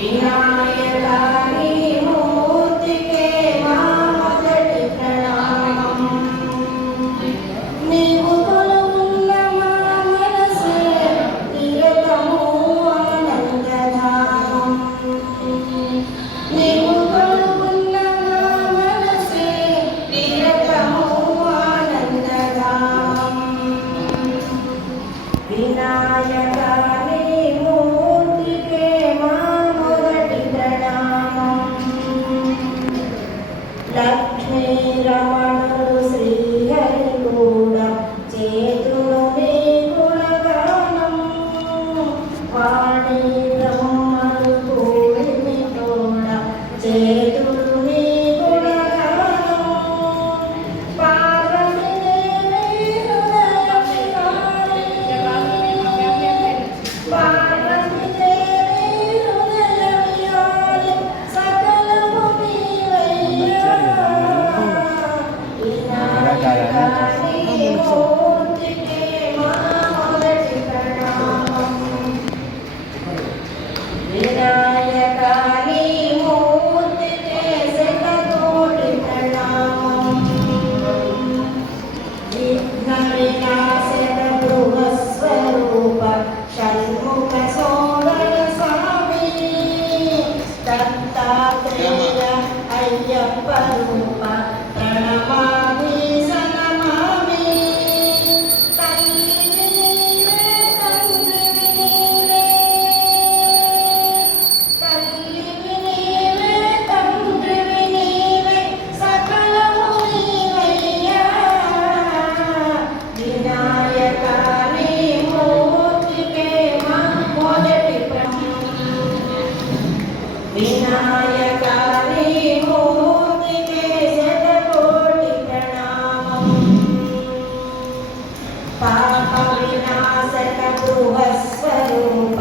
వినాయకాని మూర్తికే మా మొదటి ప్రణామం. నీవు కొలువున్న మా మనసే నిరతము ఆనందధామం. నీవు కొలువున్న మా మనసే నిరతము ఆనందధామం. వినాయకాని మూర్తికే మా మొదటి ప్రణామం. లక్ష్మీ రమణుడు శ్రీహరి కూడా చేతులు మీ గుణగానం. వాణి బ్రహ్మలు కూడిమి తోడ చేతులు మీ గుణగానం. పార్వతీ దేవి హృదయ విహారి. పార్వతీ దేవి హృదయ విహారి సకలము నీవయ్యా. వినాయకాని మూర్తికే మా మొదటి ప్రణామం. వినాయకాని మూర్తికే శతకోటి ప్రణామం. విఘ్న వినాశక గృహస్వరూప షణ్ముఖ సోదర స్వామి. దత్తాత్రేయ అయ్యప్ప రూప ప్రణమామి సనమామి. తల్లివి నీవే తండ్రివి నీవే. తల్లివి నీవే తండ్రివి నీవే సకలము నీవయ్యా. వినాయకాని మూర్తికే మా మొదటి ప్రణామం. వినాయకాని మూర్తికే శతకోటి ప్రణామం. పాప వినాశక గృహస్వరూప